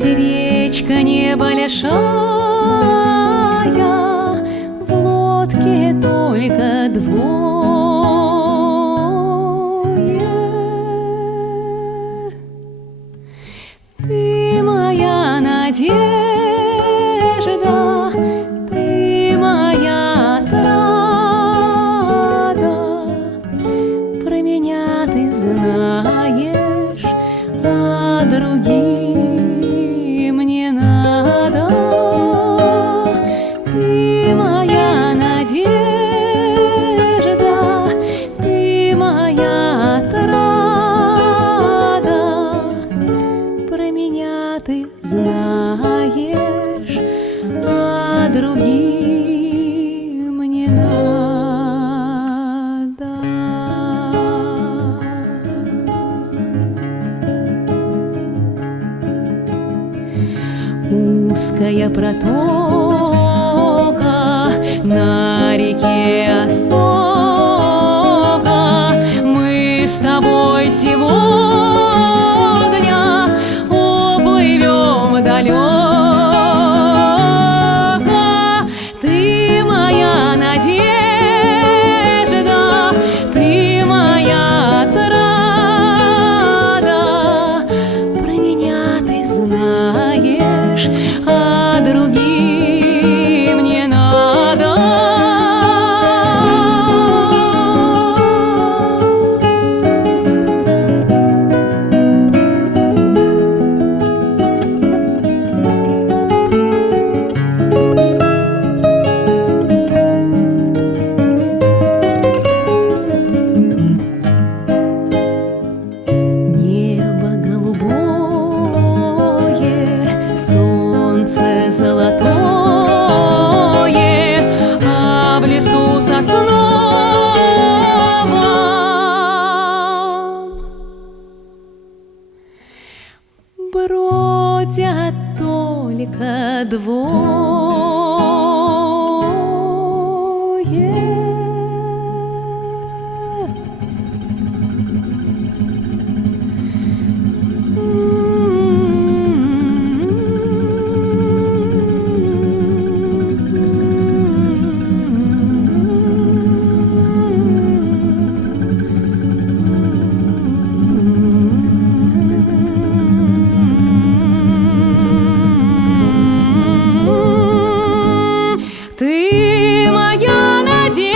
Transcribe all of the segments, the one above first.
речка небольшая, в лодке только двое. Ты моя надежда, ты моя отрада, про меня ты знаешь, а другим не надо. Ты моя надежда, ты моя отрада, про меня ты знаешь, а другим не надо. Узкая протока на реке Осока, мы с тобой сегодня уплывем далеко. Ты моя надежда, ты моя отрада, про меня ты знаешь, а другим не надо. Небо голубое, солнце золотое, а в лесу сосновом бродят только двое. Ты моя надежда,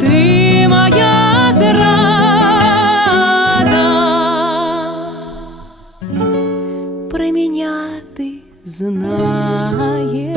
ты моя отрада, про меня ты знаешь,